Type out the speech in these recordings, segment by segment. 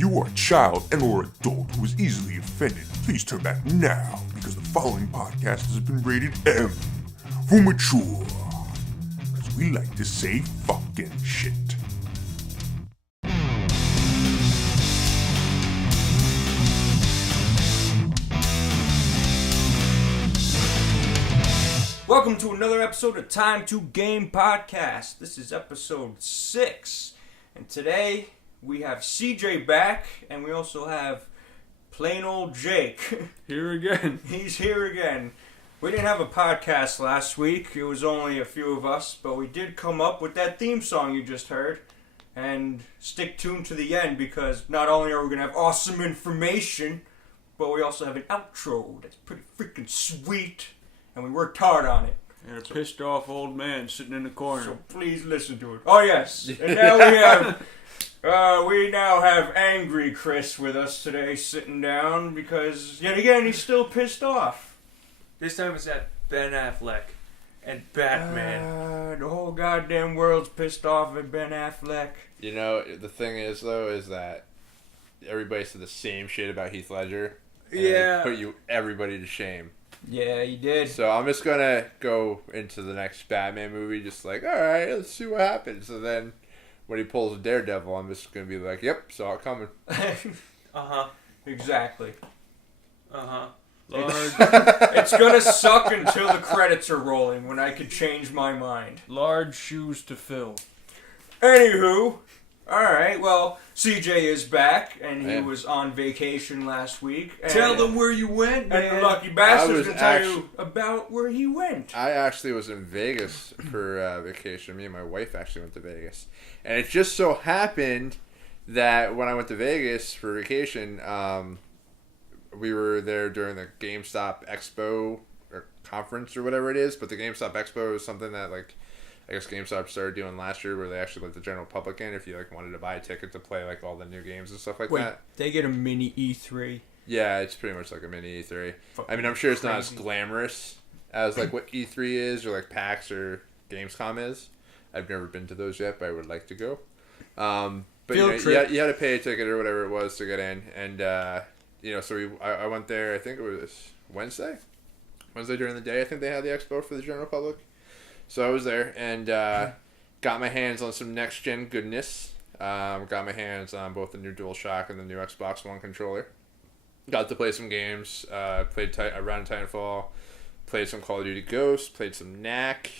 you are a child and or adult who is easily offended, please turn back now, because the following podcast has been rated M for mature. Because we like to say fucking shit. Welcome to another episode of T2G podcast. This is episode 6, and today we have CJ back, and we also have plain old Jake. Here again. He's here again. We didn't have a podcast last week. It was only a few of us, but we did come up with that theme song you just heard. And stick tuned to the end, because not only are we going to have awesome information, but we also have an outro that's pretty freaking sweet. And we worked hard on it. And a pissed off old man sitting in the corner. So please listen to it. Oh yes. And now we now have angry Chris with us today, sitting down, because yet again he's still pissed off. This time it's at Ben Affleck and Batman. The whole goddamn world's pissed off at Ben Affleck. You know, the thing is, though, is that everybody said the same shit about Heath Ledger. And Yeah. Put everybody to shame. Yeah, he did. So I'm just gonna go into the next Batman movie, just like, alright, let's see what happens. And then when he pulls a Daredevil, I'm just gonna be like, yep, saw it coming. Exactly. Large, It's gonna suck until the credits are rolling, when I could change my mind. large shoes to fill. Anywho, alright, well, CJ is back, and he Yeah. was on vacation last week. And, Tell them where you went, and man. the lucky I bastard's was gonna tell you about where he went. I actually was in Vegas for vacation. Me and my wife actually went to Vegas. And it just so happened that when I went to Vegas for vacation, we were there during the GameStop Expo or conference or whatever it is. But the GameStop Expo is something that, like, I guess GameStop started doing last year, where they actually let the general public in if you like wanted to buy a ticket to play like all the new games and stuff like Wait, that. they get a mini E3. Yeah, it's pretty much like a mini E3. Fucking I mean, I'm sure it's not as crazy. glamorous as like what E3 is or like PAX or Gamescom is. I've never been to those yet, but I would like to go. But Field you trip. had to pay a ticket or whatever it was to get in, and so I went there. I think it was Wednesday during the day. I think they had the expo for the general public. So I was there and got my hands on some next gen goodness. Got my hands on both the new DualShock and the new Xbox One controller. Got to play some games. Played around Titanfall. Played some Call of Duty Ghosts. Played some Knack.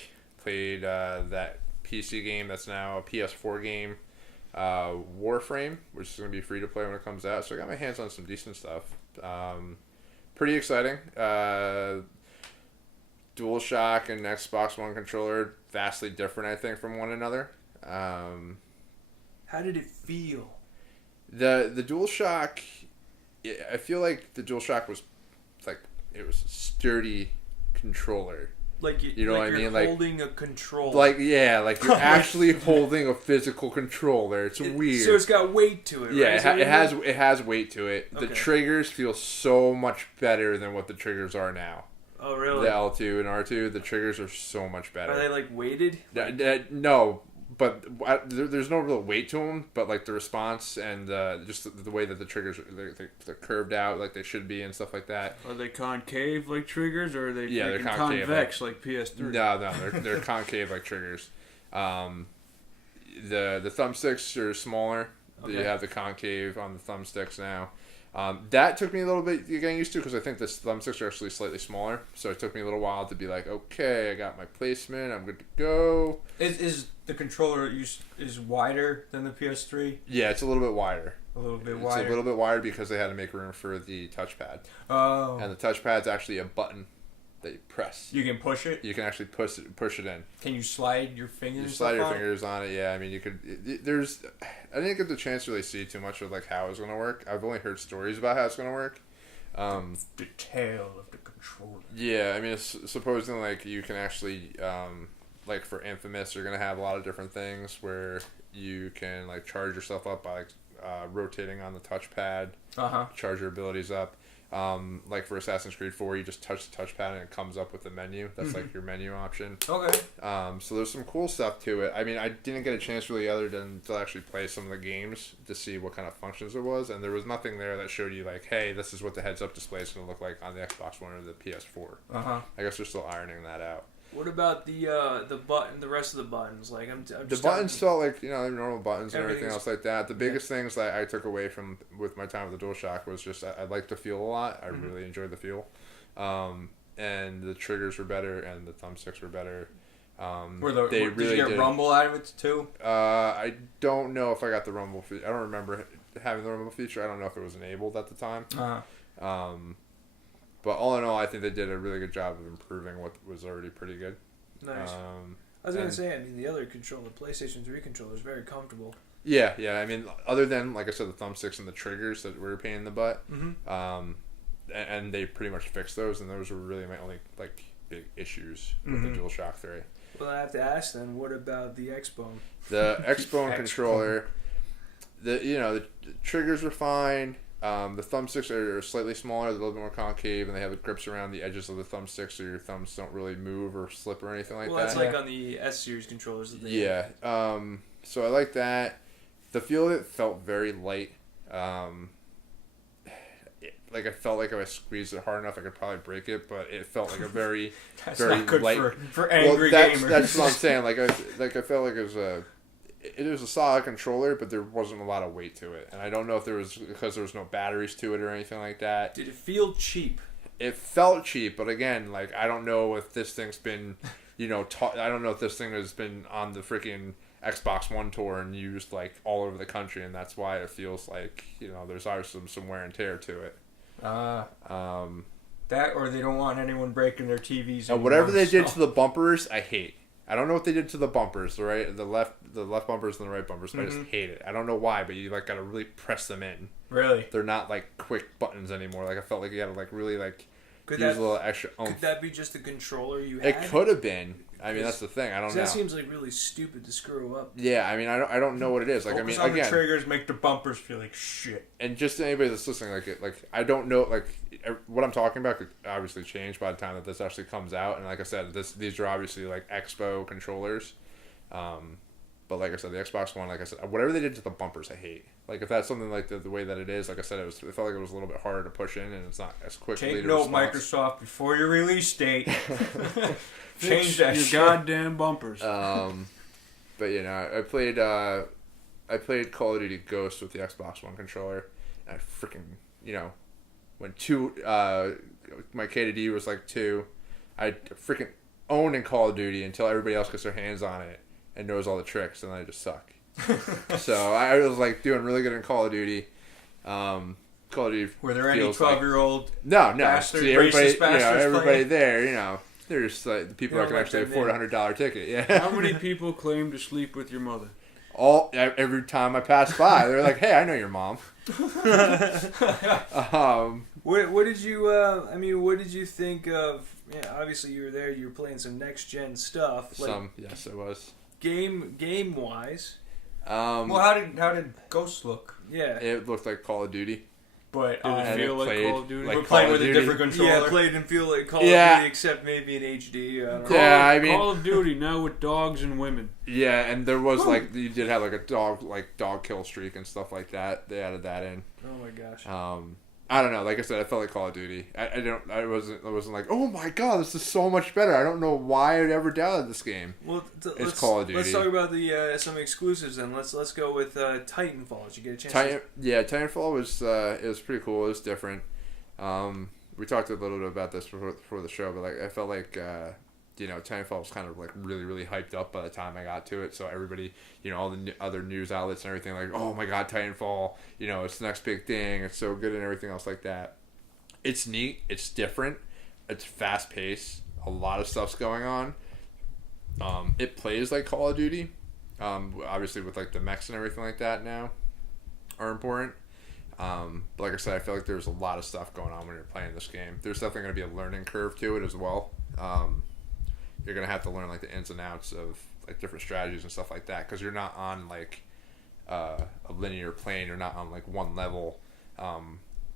Played that PC game that's now a PS4 game, Warframe, which is going to be free to play when it comes out. So I got my hands on some decent stuff. Pretty exciting. DualShock and Xbox One controller vastly different, I think, from one another. How did it feel? The DualShock, I feel like the DualShock was like it was a sturdy controller. Like You know like what I you're mean? Like- holding a controller. Like you're actually holding a physical controller. It's weird. So it's got weight to it. Yeah, right? it, Is that what you it has weight to it. The Okay. triggers feel so much better than what the triggers are now. Oh really? The L2 and R2, the triggers are so much better. Are they like weighted? No, but there's no real weight to them. But like the response and just the way that the triggers they're curved out like they should be and stuff like that. Are they concave like triggers, or are they Yeah, they're freaking concave, convex like PS3? No, they're concave like triggers. The thumbsticks are smaller. Okay. You have the concave on the thumbsticks now. That took me a little bit getting used to, because I think the thumbsticks are actually slightly smaller. So it took me a little while to be like, okay, I got my placement, I'm good to go. Is the controller is wider than the PS3? Yeah, it's a little bit wider. A little bit It's wider. a little bit wider because they had to make room for the touchpad. Oh. And the touchpad's actually a button that you press. You can push it? You can actually push it in. Can you slide your fingers? You slide your on it? fingers on it, yeah. I mean, you could. I didn't get the chance to really see too much of like how it's gonna work. I've only heard stories about how it's gonna work. The tail of the controller. Yeah, I mean, supposedly like you can actually, like for Infamous, you're gonna have a lot of different things where you can like charge yourself up by like rotating on the touchpad, Uh huh. charge your abilities up. Like for Assassin's Creed 4, you just touch the touchpad and it comes up with the menu. That's like your menu option. Okay. So there's some cool stuff to it. I mean, I didn't get a chance really other than to actually play some of the games to see what kind of functions it was, and there was nothing there that showed you like, hey, this is what the heads-up display is going to look like on the Xbox One or the PS4. I guess they're still ironing that out. What about the rest of the buttons? Like I'm The just buttons felt like, you know, the normal buttons and everything Everything's- else like that. The biggest things that I took away from with my time with the DualShock was just I liked the feel a lot. I really enjoyed the feel. And the triggers were better and the thumbsticks were better. Did you get rumble out of it too? I don't know if I got the rumble feature. I don't remember having the rumble feature. I don't know if it was enabled at the time. But all in all, I think they did a really good job of improving what was already pretty good. nice. I was gonna say, I mean, the other controller, the PlayStation 3 controller, is very comfortable. Yeah. I mean, other than, like I said, the thumbsticks and the triggers that were a pain in the butt, and they pretty much fixed those, and those were really my only like big issues with the DualShock 3. Well, I have to ask then, what about the X-Bone? The X-Bone controller, the triggers were fine. The thumbsticks are slightly smaller, they're a little bit more concave, and they have the grips around the edges of the thumbsticks, so your thumbs don't really move or slip or anything like that. Well, that's like on the S-Series controllers. That they Yeah. So I like that. The feel of it felt very light. Like I felt like if I squeezed it hard enough, I could probably break it, but it felt like a very, That's very not good light. for angry gamers. That's what I'm saying. Like I felt like it was a solid controller, but there wasn't a lot of weight to it, and I don't know if there was because there was no batteries to it or anything like that. Did it feel cheap? It felt cheap, but again, like I don't know if this thing's been, I don't know if this thing has been on the freaking Xbox One tour and used like all over the country, and that's why it feels like there's always some wear and tear to it. That or they don't want anyone breaking their TVs. And whatever they did to the bumpers, I hate. I don't know what they did to the bumpers, the left bumpers and the right bumpers. But I just hate it. I don't know why, but you like gotta really press them in. Really? They're not like quick buttons anymore. Like I felt like you had to like really like Could use that- a little extra oomph. Could that be just the controller you had? It could have been. I mean, that's the thing. I don't 'Cause know. that seems like really stupid to screw up. Yeah, I mean, I don't know what it is. Like, Focus I mean, on the again, triggers make the bumpers feel like shit. and just to anybody that's listening, like I don't know, like what I'm talking about could obviously change by the time that this actually comes out. And like I said, these are obviously like Expo controllers. But like I said, the Xbox One, like I said, whatever they did to the bumpers, I hate. Like if that's something like the way that it is, like I said, it felt like it was a little bit harder to push in, and it's not as quickly. Take note, Microsoft, before your release date. Change that your shit. goddamn bumpers. But I played Call of Duty Ghost with the Xbox One controller, and I freaking when my K to D was like 2, I freaking own in Call of Duty until everybody else gets their hands on it and knows all the tricks, and then I just suck. So I was like doing really good in Call of Duty. Call of Duty. Were there any feels like- 12-year-old No. bastard, See, everybody, racist bastards everybody playing? there, there's like the people You that don't can let actually them afford in. $100 ticket. Yeah. How many people claim to sleep with your mother? Every time I pass by, they're like, "Hey, I know your mom." What did you? What did you think of? Yeah, obviously you were there. You were playing some next gen stuff. Like Yes, it was. game wise. Well, how did Ghost look? Yeah. It looked like Call of Duty. But Did it And feel it like played Call of Duty? like we're Call playing of with a Duty. different controller. Yeah, played and feel like Call Yeah. of Duty, except maybe in HD. I don't know. Yeah, I mean, Call of Duty now with dogs and women. yeah, and there was like you did have like a dog kill streak and stuff like that. They added that in. Oh my gosh. I don't know. Like I said, I felt like Call of Duty. I wasn't like, oh my god, this is so much better. I don't know why I ever downloaded this game. Well, It's Call of Duty. Let's talk about the some exclusives then. Let's go with Titanfall. Did you get a chance? Titanfall was it was pretty cool. It was different. We talked a little bit about this before the show, but like I felt like Titanfall was kind of like really really hyped up by the time I got to it. So everybody, all the other news outlets and everything, like, oh my god, Titanfall, it's the next big thing. It's so good and everything else like that. It's neat. It's different. It's fast paced. A lot of stuff's going on. It plays like Call of Duty. Obviously with like the mechs and everything like that now are important. But like I said, I feel like there's a lot of stuff going on when you're playing this game. There's definitely going to be a learning curve to it as well. You're going to have to learn like the ins and outs of like different strategies and stuff like that, because you're not on like a linear plane. You're not on like one level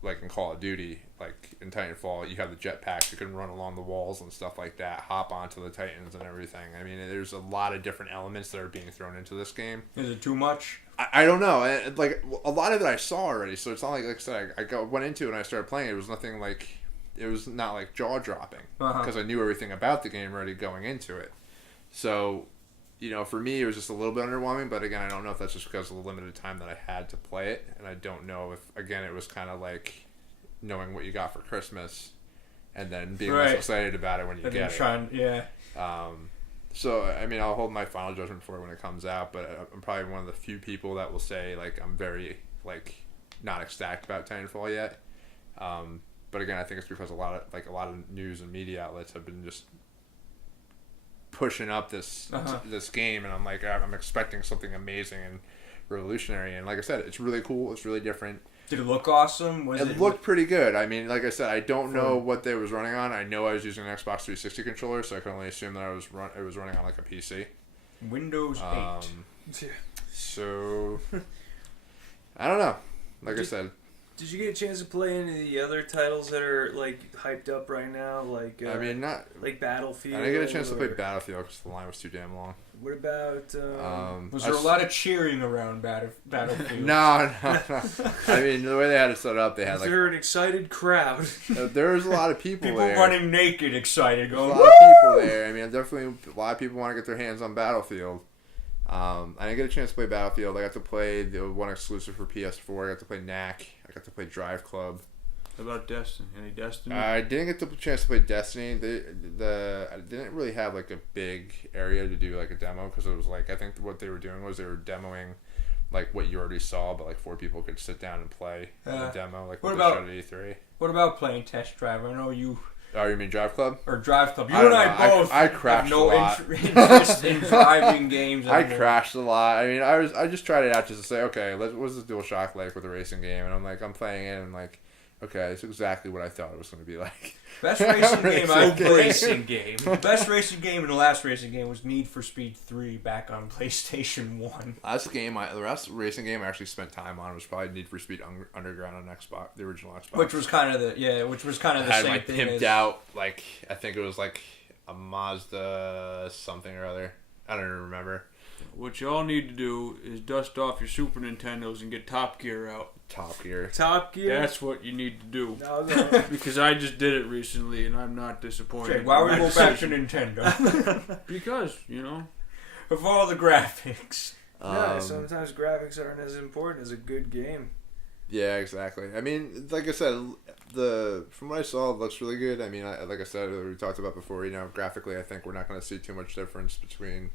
like in Call of Duty, like in Titanfall, you have the jetpacks. You can run along the walls and stuff like that, hop onto the Titans and everything. I mean, there's a lot of different elements that are being thrown into this game. Is it too much? I don't know. Like a lot of it I saw already, so it's not like I said went into it and I started playing. It was nothing like it was not like jaw dropping because I knew everything about the game already going into it. So, for me it was just a little bit underwhelming. But again, I don't know if that's just because of the limited time that I had to play it, and I don't know if again it was kind of like knowing what you got for Christmas, and then being less excited about it when you get it. So, I mean, I'll hold my final judgment for it when it comes out, but I'm probably one of the few people that will say, like, I'm very, like, not ecstatic about Titanfall yet. But again, I think it's because a lot of news and media outlets have been just pushing up this game, and I'm like, I'm expecting something amazing and revolutionary, and like I said, it's really cool, it's really different. Did it look awesome? It looked pretty good. I mean, like I said, I don't know what they was running on. I know I was using an Xbox 360 controller, so I can only assume that it was running on like a PC. Windows 8. So I don't know. Like I said, did you get a chance to play any of the other titles that are like hyped up right now? Like I mean, not like Battlefield. I didn't get a chance to play Battlefield because the line was too damn long. What about? Was there a lot of cheering around Battlefield? No. I mean, the way they had it set up, they had Was there an excited crowd? There was a lot of people there. Running naked, excited, going. There's a lot of people there. I mean, definitely a lot of people want to get their hands on Battlefield. I didn't get a chance to play Battlefield. I got to play the one exclusive for PS4. I got to play Knack. I got to play Drive Club. How about Destiny? Any Destiny? I didn't get the chance to play Destiny. I didn't really have like a big area to do like a demo because it was like I think what they were doing was they were demoing like what you already saw, but like 4 people could sit down and play the demo like what they showed at E3. What about playing Test Drive? I know you. Oh, you mean Drive Club? Or Drive Club. You and I both I crashed have no a lot. interest in driving games. I crashed a lot. I mean, I just tried it out just to say, okay, what's this DualShock like with a racing game? And I'm playing it and I'm like, okay, it's exactly what I thought it was going to be like. Best racing game I've played. Best racing game and the last racing game was Need for Speed 3 back on PlayStation 1. The last racing game I actually spent time on was probably Need for Speed Underground on Xbox, the original Xbox. Which was kind of the same thing. Pimped out, like, I think it was like a Mazda something or other. I don't even remember. What y'all need to do is dust off your Super Nintendos and get Top Gear out. Top Gear. That's what you need to do. No. Because I just did it recently and I'm not disappointed. Okay, why would we go back to Nintendo? Because, of all the graphics. Yeah, sometimes graphics aren't as important as a good game. Yeah, exactly. I mean, like I said, from what I saw, it looks really good. I mean, like I said, we talked about before, graphically, I think we're not going to see too much difference between,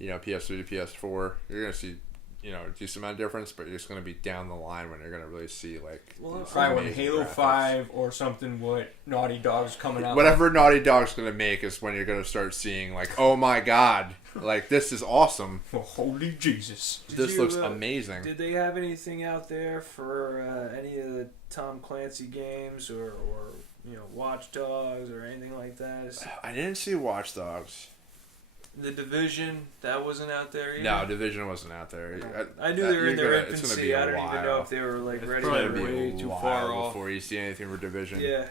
PS3 to PS4. You're going to see, a decent amount of difference, but it's going to be down the line when you're going to really see, like... Probably when Halo graphics. 5 or something, what Naughty Dog's coming out Whatever Naughty Dog's going to make is when you're going to start seeing, like, oh my god, like, this is awesome. Well, holy Jesus. This looks amazing. Did they have anything out there for any of the Tom Clancy games or Watch Dogs or anything like that? I didn't see Watch Dogs. The Division, that wasn't out there either? No, Division wasn't out there. I knew they were in their infancy. I don't even know if they were like ready to be way too far off before you see anything for Division. Yeah.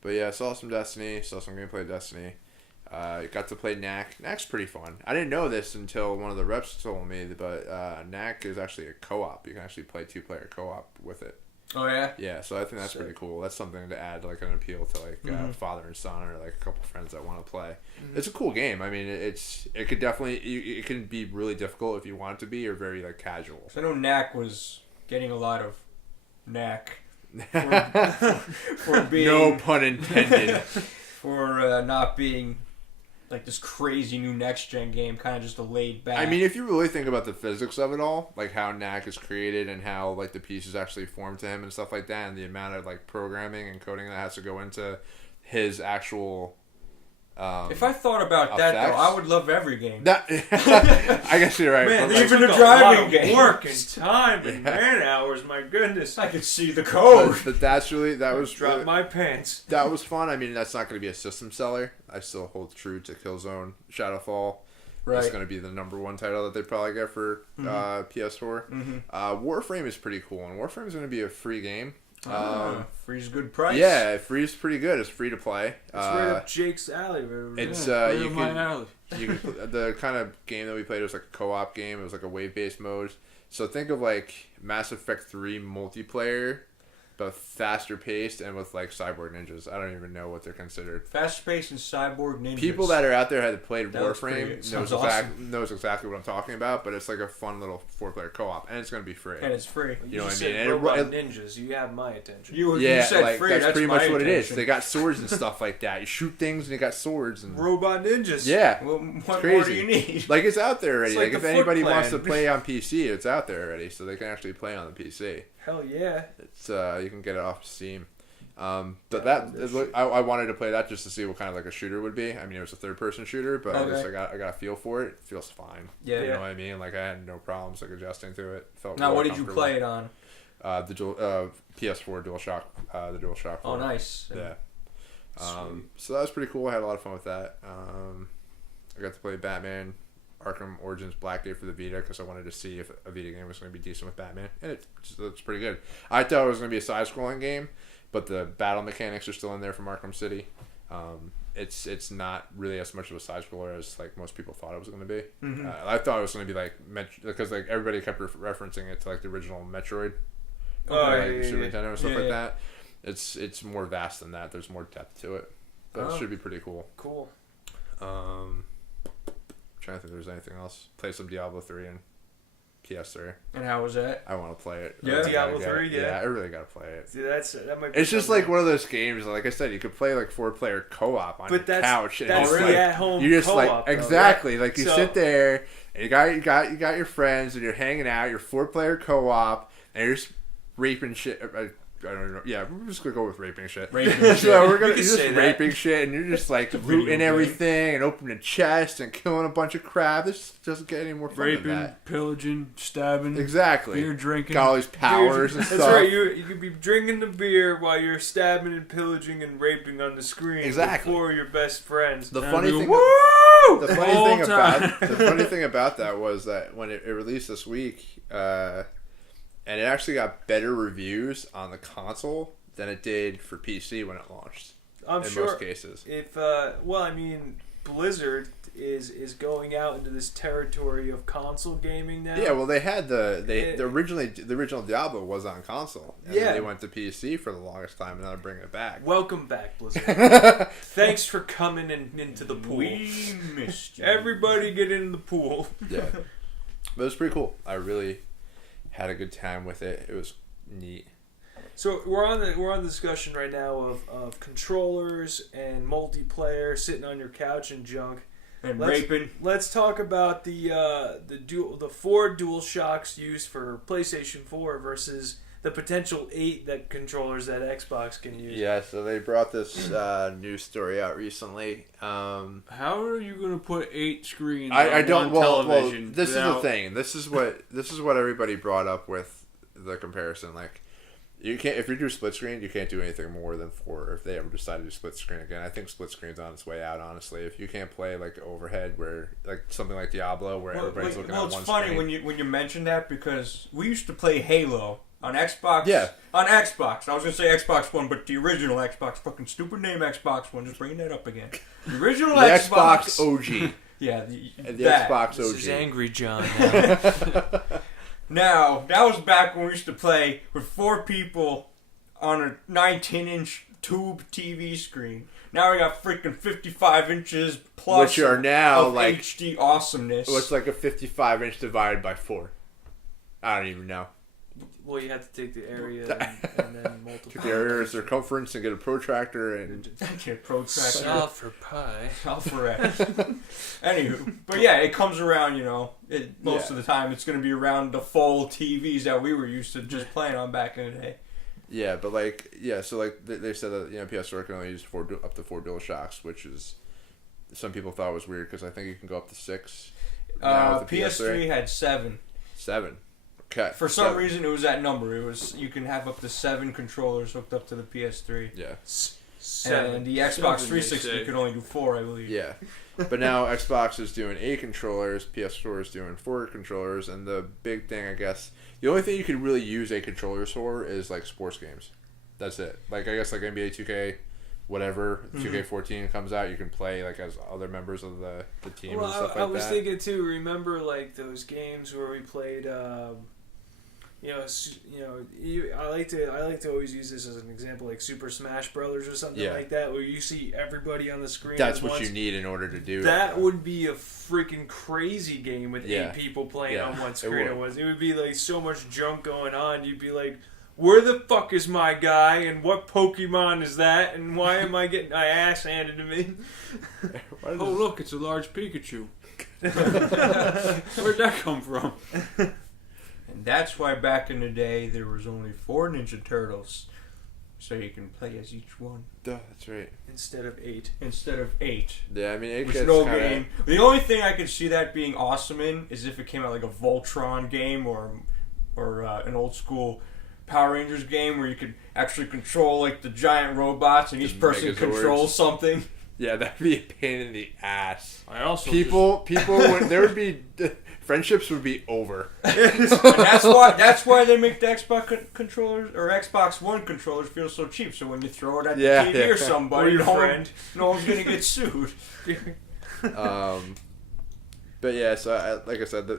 But yeah, I saw some Destiny, saw some gameplay of Destiny. Got to play Knack. Knack's pretty fun. I didn't know this until one of the reps told me, but Knack is actually a co-op. You can actually play 2-player co-op with it. Oh yeah. Yeah, so I think that's pretty cool. That's something to add like an appeal to like father and son or like a couple friends that want to play. Mm-hmm. It's a cool game. I mean, it could definitely it can be really difficult if you want it to be or very like casual. So I know Knack was getting a lot of knack for being no pun intended for not being like this crazy new next gen game, kind of just a laid back. I mean, if you really think about the physics of it all, like how Knack is created and how like the pieces actually form to him and stuff like that, and the amount of like programming and coding that has to go into his actual. If I thought about that though, I would love every game. I guess you're right. Man, even the driving game. Work and time and man hours. My goodness, I could see the code. But that was drop my pants. That was fun. I mean, that's not going to be a system seller. I still hold true to Killzone, Shadowfall. Right. It's going to be the number one title that they probably get for PS4. Warframe is pretty cool, and Warframe is going to be a free game. Free's good price. Yeah, free's pretty good. It's free to play. It's right up Jake's alley. It's right you up my can alley. the kind of game that we played was like a co-op game. It was like a wave-based mode. So think of like Mass Effect 3 multiplayer, but faster paced and with like cyborg ninjas. I don't even know what they're considered. Fast paced and cyborg ninjas. People that are out there that played That looks pretty Warframe good. Sounds knows exactly what I'm talking about. But it's like a fun little 4-player co-op, and it's going to be free. And it's free. You know what I said mean? And robot it- ninjas. You have my attention. You Yeah, said like free. that's pretty my much what it is. attention. They got swords and stuff like that. You shoot things and you got swords and Robot ninjas. yeah. Well, what more crazy. do you need? Like it's out there already. It's like Like if the Foot anybody wants to Clan. play on PC, it's out there already, so they can actually play on the PC. Hell yeah. It's you can get it off Steam. But Yeah, I wanted to play that just to see what kind of like a shooter would be. I mean, it was a third-person shooter, but Okay. I got a feel for it. It feels fine. Yeah. You know what I mean? Like I had no problems like adjusting to it. Felt Now, real what did you comfortable. play it on? The PS4 DualShock. The DualShock 4. Oh, nice. Yeah. So that was pretty cool. I had a lot of fun with that. I got to play Batman Arkham Origins Blackgate for the Vita because I wanted to see if a Vita game was going to be decent with Batman, and it's pretty good. I thought it was going to be a side-scrolling game, but the battle mechanics are still in there from Arkham City. It's not really as much of a side-scroller as like most people thought it was going to be. I thought it was going to be like because like everybody kept referencing it to like the original Metroid, like Super Nintendo and stuff like that. It's more vast than that. There's more depth to it, but it should be pretty cool. Cool. Trying to think if there's anything else. Play some Diablo 3 and PS3. And how was that? I want to play it. Yeah. I gotta Diablo get it. 3, yeah. I really gotta play it. See, that might be It's just something. like one of those games. Like I said, you could play like 4-player co-op on your couch. And That's just, the like, at-home you're just co-op, like though, exactly right? like you So- sit there and you got your friends and you're hanging out. You're 4-player co-op and you're just raping shit. I don't know. Yeah, we're just gonna go with raping shit. Raping So shit. we're You gonna can you're just say that. raping shit, and you're just like looting game. everything and opening chests and killing a bunch of crap. This doesn't get any more fun than Raping, that. pillaging, stabbing, Exactly. beer drinking. Got all these powers and That's stuff. right. You could be drinking the beer while you're stabbing and pillaging and raping on the screen. Exactly. Before your best friends. The And funny we thing. woo! The The funny whole thing about time. the funny thing about that was that when it released this week, and it actually got better reviews on the console than it did for PC when it launched. I'm in sure most cases. if Blizzard is going out into this territory of console gaming now. Yeah, well, they had the original Diablo was on console. And then Yeah. they went to PC for the longest time, and now they're bringing it back. Welcome back, Blizzard. Thanks for coming into the pool. We missed you. Everybody get in the pool. Yeah, but it was pretty cool. I really had a good time with it. It was neat. So we're on the discussion right now of controllers and multiplayer, sitting on your couch and junk. And raping. Let's talk about the 4 DualShocks used for PlayStation 4 versus the potential 8 that controllers that Xbox can use. Yeah, so they brought this news story out recently. How are you going to put 8 screens I on don't. one Well, television? this is the without- thing. This is what everybody brought up with the comparison. Like, you can't if you do split screen, you can't do anything more than 4. If they ever decide to do split screen again, I think split screen's on its way out. Honestly, if you can't play like overhead, where like something like Diablo, where everybody's looking at it's one funny screen. when you mention that because we used to play Halo on Xbox. Yeah. On Xbox. I was gonna say Xbox One, but the original Xbox, fucking stupid name Xbox One. Just bringing that up again. The original The Xbox. OG. Yeah, The that. Xbox This is OG. Angry John now. Now that was back when we used to play with 4 people on a 19-inch tube TV screen. Now we got freaking 55 inches plus, Which are now of like HD awesomeness. what's like a 55-inch divided by 4. I don't even know. Well, you have to take the area and then multiply. Take the area circumference and get a protractor and Get protractor. Solve for pi. Alpharette. Anywho, but yeah, it comes around, most of the time it's going to be around the full TVs that we were used to just playing on back in the day. yeah, but so they said that PS4 can only use up to 4 DualShocks, which is some people thought was weird because I think you can go up to 6. now with the PS3 had 7. 7. Okay. For some reason, it was that number. It was you can have up to 7 controllers hooked up to the PS3. Yeah. And the Xbox 7, 360 they say. could only do 4, I believe. Yeah. But now Xbox is doing 8 controllers, PS4 is doing 4 controllers, and the big thing, I guess, the only thing you could really use 8 controllers for is like sports games. That's it. Like I guess like NBA 2K, whatever 2K14 comes out, you can play like as other members of the team and stuff like that. I was thinking too. Remember like those games where we played. I like to always use this as an example, like Super Smash Brothers or something like that, where you see everybody on the screen. That's what you need in order to do that. Would be a freaking crazy game with 8 people playing on one screen at once. It would be like so much junk going on. You'd be like, where the fuck is my guy, and what Pokemon is that, and why am I getting my ass handed to me? Oh look, it's a large Pikachu. Where'd that come from? And that's why back in the day there was only 4 Ninja Turtles, so you can play as each one. Duh, that's right. Instead of 8. Yeah, I mean, it Which gets no kinda... game. The only thing I could see that being awesome in is if it came out like a Voltron game or an old school Power Rangers game where you could actually control like the giant robots and each person controls something. Yeah, that'd be a pain in the ass. I also people would, there would be friendships would be over. And that's why they make the Xbox controllers or Xbox One controllers feel so cheap. So when you throw it at the TV or somebody, or your friend, no one's gonna get sued. But yeah, so like I said,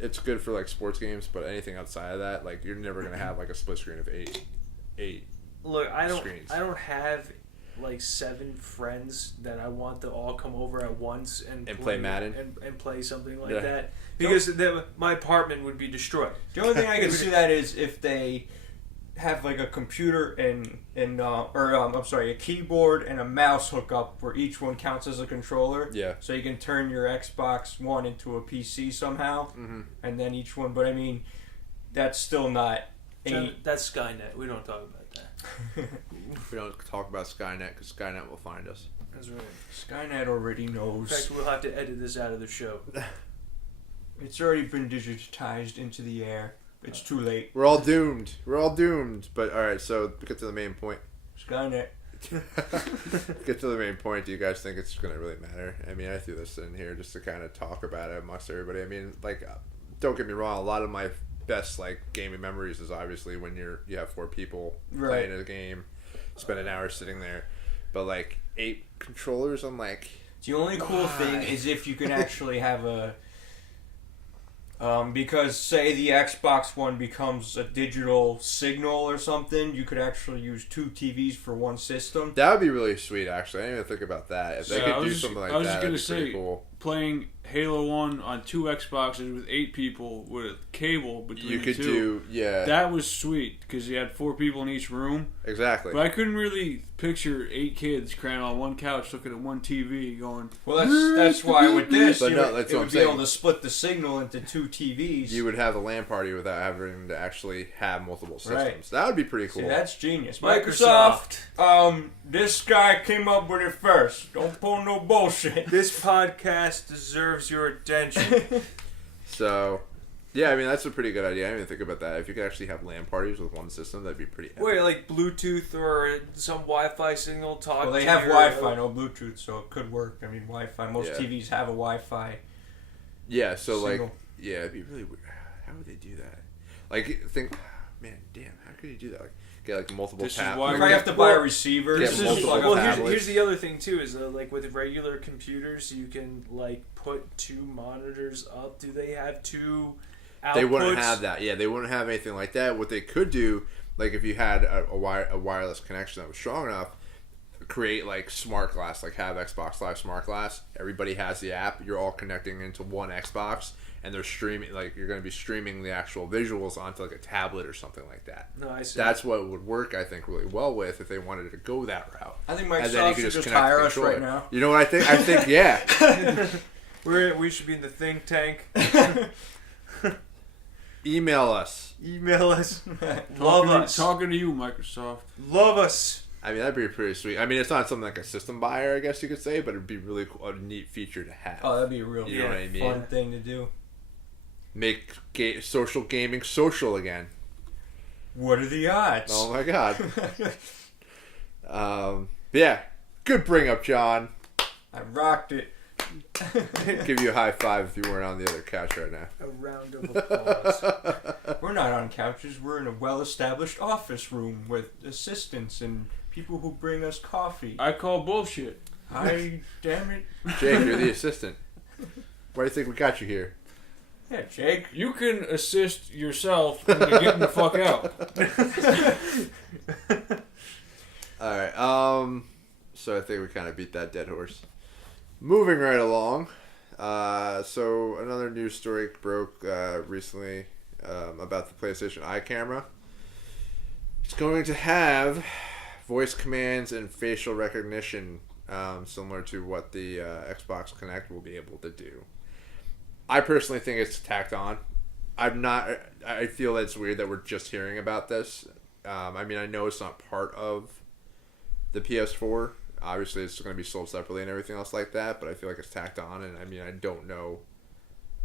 it's good for like sports games, but anything outside of that, like you're never gonna have like a split screen of eight. Look, I screens. don't have like 7 friends that I want to all come over at once and play Madden and play something like that, because my apartment would be destroyed. The only thing I can see that is if they have like a computer a keyboard and a mouse hookup where each one counts as a controller. Yeah. So you can turn your Xbox One into a PC somehow, and then each one. But I mean, that's still not. That's Skynet. We don't talk about that. We don't talk about Skynet because Skynet will find us. That's right. Skynet already knows. In fact, we'll have to edit this out of the show. It's already been digitized into the air. It's too late. We're all doomed. But all right, so get to the main point. Skynet. Get to the main point. Do you guys think it's going to really matter? I mean, I threw this in here just to kind of talk about it amongst everybody. I mean, like, don't get me wrong. A lot of my best like gaming memories is obviously when you have 4 people playing a game, spend an hour sitting there. But like 8 controllers, I'm like, the only cool thing is if you can actually have a. Because say the Xbox One becomes a digital signal or something, you could actually use 2 TVs for one system. That would be really sweet, actually. I didn't even think about that. If they could do something like that, that'd be pretty cool. Playing Halo 1 on 2 Xboxes with 8 people with a cable between the two. That was sweet because you had 4 people in each room. Exactly. But I couldn't really picture 8 kids crammed on one couch looking at one TV going. Well, that's why with this, but it would be able to split the signal into 2 TVs. You would have a LAN party without having to actually have multiple systems. Right. That would be pretty cool. See, that's genius. Microsoft, this guy came up with it first. Don't pull no bullshit. This podcast deserves your attention. So, yeah, I mean, that's a pretty good idea. I didn't even think about that. If you could actually have LAN parties with one system, that'd be pretty epic. Wait, like Bluetooth or some Wi-Fi signal talk? Well, they have Wi-Fi, no Bluetooth, so it could work. I mean, Wi-Fi. Most TVs have a Wi-Fi. Yeah, so signal. like, yeah, it'd be really weird. How would they do that? Like, man, damn, how could you do that? Like, get like multiple tabs. You probably have to buy a receiver. Here's the other thing too: is like with regular computers, you can like put 2 monitors up. Do they have 2 outputs? They wouldn't have that. Yeah, they wouldn't have anything like that. What they could do, like if you had a wireless connection that was strong enough, create like smart glass, like have Xbox Live Smart Glass. Everybody has the app. You're all connecting into one Xbox. And they're streaming, like you're going to be streaming the actual visuals onto like a tablet or something like that. No, I see. That's what it would work, I think, really well with if they wanted to go that route. I think Microsoft should just hire us right now. You know what I think? I think, yeah. We should be in the think tank. Email us. Love us. Talking to you, Microsoft. Love us. I mean, that'd be pretty sweet. I mean, it's not something like a system buyer, I guess you could say, but it'd be really cool, a neat feature to have. Oh, that'd be a real you know what I mean? fun thing to do. Make social gaming social again. What are the odds? Oh my god. Yeah, good bring up, John. I rocked it. Give you a high five if you weren't on the other couch right now. A round of applause. We're not on couches. We're in a well-established office room with assistants and people who bring us coffee. I call bullshit. Damn it. Jake, you're the assistant. Why do you think we got you here? Yeah, Jake. You can assist yourself into getting the fuck out. Alright, so I think we kind of beat that dead horse. Moving right along, so another news story broke recently about the PlayStation Eye camera. It's going to have voice commands and facial recognition, similar to what the Xbox Kinect will be able to do. I personally think it's tacked on. I feel that it's weird that we're just hearing about this. I mean, I know it's not part of the PS4. Obviously, it's going to be sold separately and everything else like that, but I feel like it's tacked on, and I mean, I don't know.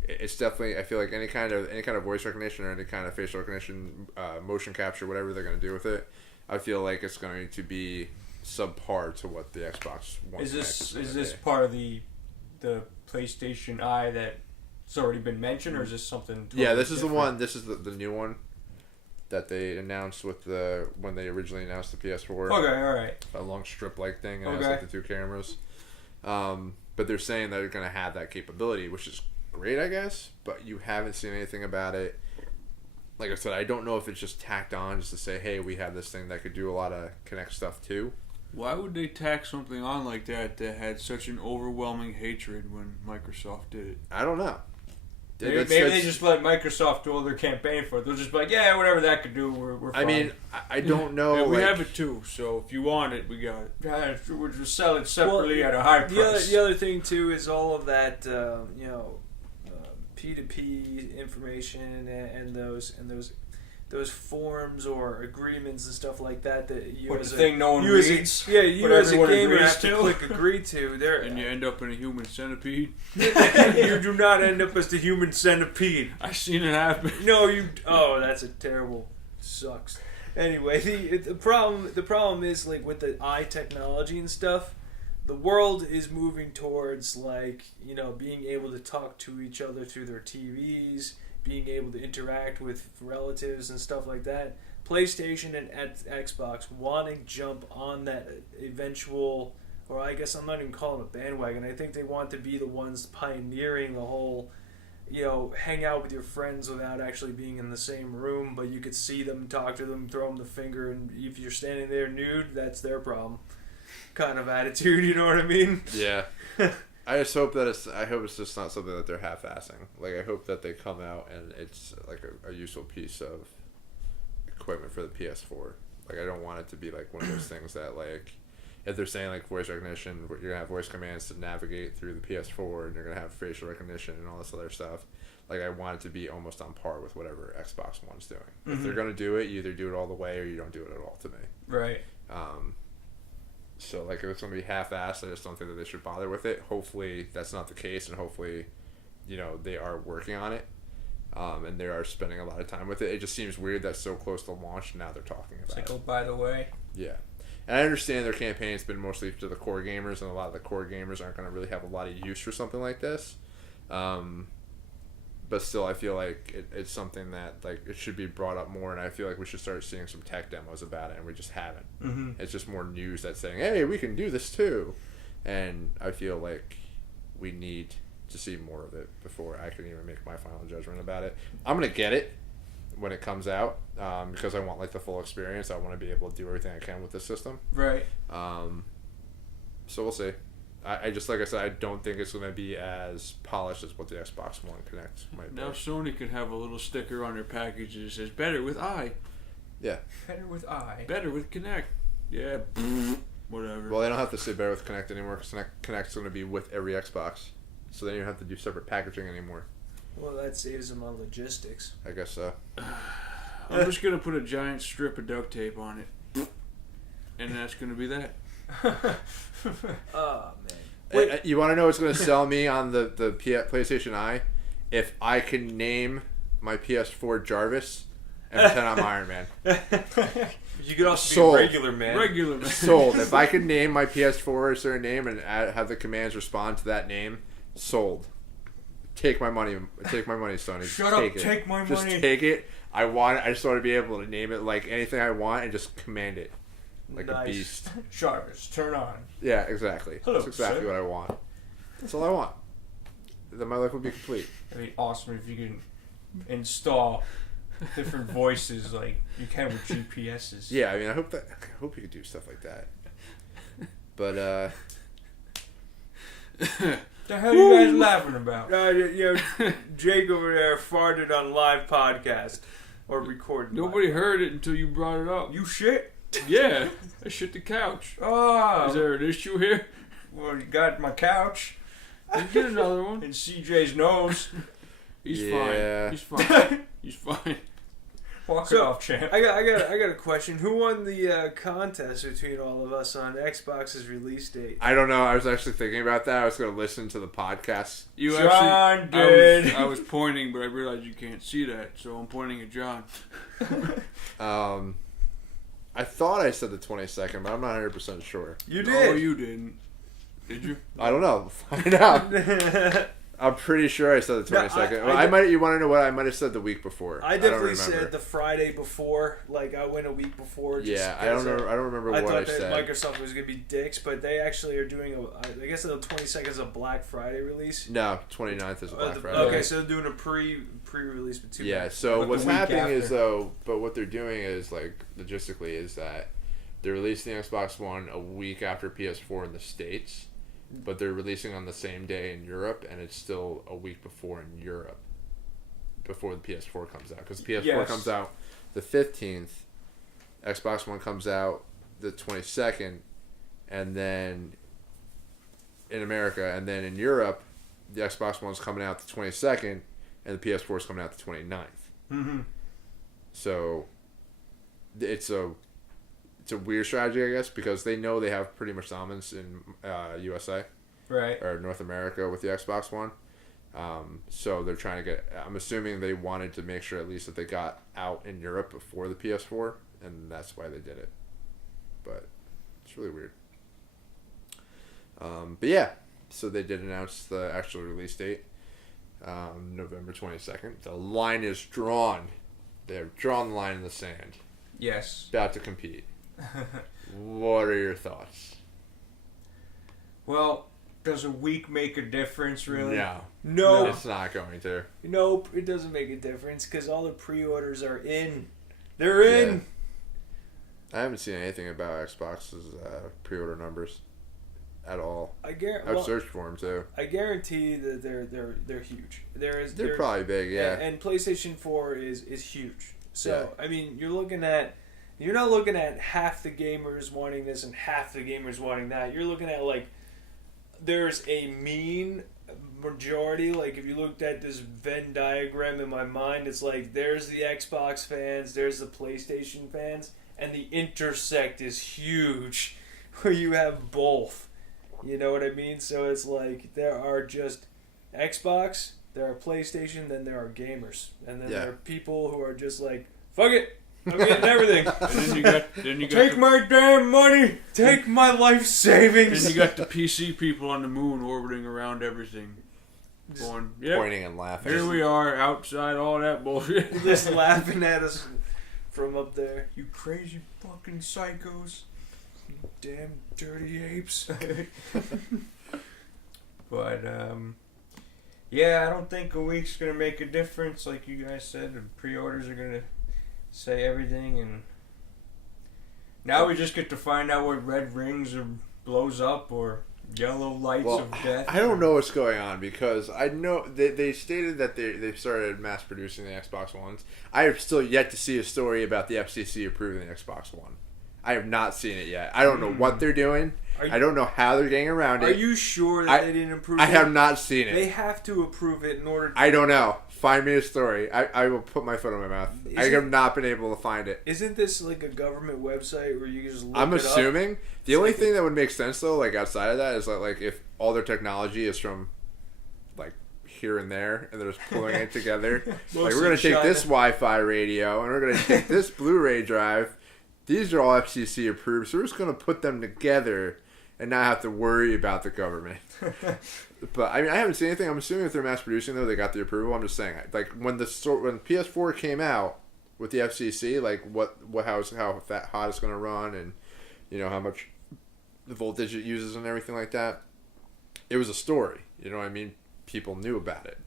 It's definitely, I feel like any kind of voice recognition or any kind of facial recognition, motion capture, whatever they're going to do with it, I feel like it's going to be subpar to what the Xbox One is this part of the PlayStation Eye that's already been mentioned, or is this something totally this is different? the one. This is the new one that they announced when they originally announced the PS4. Okay, alright. A long strip-like thing, and it has like the two cameras. But they're saying that they're going to have that capability, which is great, I guess, but you haven't seen anything about it. Like I said, I don't know if it's just tacked on just to say, hey, we have this thing that could do a lot of Kinect stuff too. Why would they tack something on like that had such an overwhelming hatred when Microsoft did it? I don't know. Maybe they just let Microsoft do all their campaign for it. They'll just be like, yeah, whatever that could do, we're fine. I mean, I don't know. Yeah, we have it too, so if you want it, we got it. Yeah, we'll just sell it separately at a high price. The other thing too is all of that, P2P information and those forms or agreements and stuff like that you as a thing no one reads. You as a gamer have to click agree to. There, and you end up in a human centipede. You do not end up as the human centipede. I've seen it happen. No, you. Oh, that's a terrible. Sucks. Anyway, the problem is like with the eye technology and stuff. The world is moving towards being able to talk to each other through their TVs, being able to interact with relatives and stuff like that. PlayStation and Xbox want to jump on that eventual, or I guess I'm not even calling it a bandwagon. I think they want to be the ones pioneering the whole, hang out with your friends without actually being in the same room, but you could see them, talk to them, throw them the finger, and if you're standing there nude, that's their problem. Kind of attitude, you know what I mean? Yeah. I just hope that I hope it's just not something that they're half-assing. Like, I hope that they come out and it's like a useful piece of equipment for the PS4. Like, I don't want it to be like one of those things that, like, if they're saying like voice recognition, you're gonna have voice commands to navigate through the PS4, and you're gonna have facial recognition and all this other stuff. Like, I want it to be almost on par with whatever Xbox One's doing. Mm-hmm. If they're gonna do it, you either do it all the way or you don't do it at all. To me, right. So, like, if it's going to be half-assed, I just don't think that they should bother with it. Hopefully, that's not the case, and hopefully, they are working on it, and they are spending a lot of time with it. It just seems weird that so close to launch, now they're talking about it. Oh, by the way. Yeah. And I understand their campaign's been mostly to the core gamers, and a lot of the core gamers aren't going to really have a lot of use for something like this. But still, I feel like it's something that it should be brought up more, and I feel like we should start seeing some tech demos about it, and we just haven't. Mm-hmm. It's just more news that's saying, hey, we can do this too. And I feel like we need to see more of it before I can even make my final judgment about it. I'm going to get it when it comes out because I want the full experience. I want to be able to do everything I can with this system. Right. So we'll see. I just, like I said, I don't think it's going to be as polished as what the Xbox One Kinect might be. Now Sony could have a little sticker on their package that says, better with eye. Yeah. Better with eye. Better with Kinect. Yeah. Whatever. Well, they don't have to say better with Kinect anymore because Kinect's going to be with every Xbox. So they don't have to do separate packaging anymore. Well, that saves them on logistics. I guess so. I'm just going to put a giant strip of duct tape on it. And that's going to be that. Oh, man. Wait. You want to know what's going to sell me on the PlayStation Eye? If I can name my PS4 Jarvis and pretend I'm Iron Man. You could also be regular man. Regular man. Sold. If I could name my PS4 a certain name and have the commands respond to that name, sold. Take my money. Take my money, Sony. Shut up. Take my money. Just take it. I just want to be able to name it like anything I want and just command it like a beast. Jarvis, turn on. Yeah, exactly. Hello, That's exactly sir. what I want. That's all I want. Then my life would be complete. It'd be awesome if you can install different voices like you can with GPSs. Yeah, I mean, I hope you could do stuff like that. But the hell are you guys laughing about? Jake over there farted on live podcast or recorded. Nobody heard it until you brought it up. You shit? Yeah, I shit the couch. Oh. Is there an issue here? Well, you got my couch. You get another one. In CJ's nose. He's fine. He's fine. He's fine. Walk it off, champ. I got a question. Who won the contest between all of us on Xbox's release date? I don't know. I was actually thinking about that. I was going to listen to the podcast. John did. I was pointing, but I realized you can't see that, so I'm pointing at John. I thought I said the 22nd, but I'm not 100% sure. You did. No, you didn't. Did you? I don't know. Find out. I'm pretty sure I said the 22nd. I might. You want to know what I might have said the week before? I definitely said the Friday before. Like I went a week before. Yeah, I don't know. I don't remember what I said. I thought that Microsoft was gonna be dicks, but they actually are doing I guess the 22nd is a Black Friday release. No, 29th is a Black Friday. Okay, so they're doing a pre-release with 2 Yeah. months. So what's happening is but what they're doing is like logistically is that they're releasing the Xbox One a week after PS4 in the States. But they're releasing on the same day in Europe, and it's still a week before in Europe, before the PS4 comes out. Because the PS4 comes out the 15th, Xbox One comes out the 22nd, and then in America, and then in Europe, the Xbox One's coming out the 22nd, and the PS4's coming out the 29th. Mm-hmm. So it's a weird strategy, I guess, because they know they have pretty much dominance in USA, right, or North America with the Xbox One. So they're trying to get. I'm assuming they wanted to make sure at least that they got out in Europe before the PS4, and that's why they did it. But it's really weird. But yeah, so they did announce the actual release date, November 22nd. The line is drawn. They've drawn the line in the sand. Yes. About to compete. What are your thoughts? Well, does a week make a difference, really? No. It's not going to. Nope, it doesn't make a difference because all the pre-orders are in. They're in. Yeah. I haven't seen anything about Xbox's pre-order numbers at all. I've searched for them too. I guarantee that they're huge. They're probably big, yeah. And PlayStation 4 is huge. So I mean, you're not looking at half the gamers wanting this and half the gamers wanting that. You're looking at like there's a mean majority. Like if you looked at this Venn diagram in my mind, it's like there's the Xbox fans, there's the PlayStation fans, and the intersect is huge where you have both. You know what I mean? So it's like there are just Xbox, there are PlayStation, then there are gamers, and then there are people who are just like, fuck it, I'm getting everything. And then you got take my damn money, take my life savings. Then you got the PC people on the moon orbiting around everything, going, pointing and laughing. Here we are outside all that bullshit, just laughing at us from up there. You crazy fucking psychos. Damn dirty apes. But yeah, I don't think a week's gonna make a difference. Like you guys said, the pre-orders are gonna say everything, and now we just get to find out what red rings or blows up or yellow lights of death. I don't know what's going on because I know they stated that they started mass producing the Xbox Ones. I have still yet to see a story about the FCC approving the Xbox One. I have not seen it yet. I don't know what they're doing. I don't know how they're getting around it. Are you sure that they didn't approve it? I have not seen it. They have to approve it in order to... I don't know. Find me a story. I will put my foot in my mouth. I have not been able to find it. Isn't this like a government website where you can just look I'm it assuming. Up? The only thing that would make sense, though, like outside of that, is that like if all their technology is from like here and there, and they're just pulling it together. Like, we're going to take this Wi-Fi radio, and we're going to take this Blu-ray drive. These are all FCC approved, so we're just going to put them together and not have to worry about the government. But, I mean, I haven't seen anything. I'm assuming if they're mass producing, though, they got the approval. I'm just saying, like, when PS4 came out with the FCC, like, how hot it's going to run, and, you know, how much the voltage it uses and everything like that, it was a story. You know what I mean? People knew about it.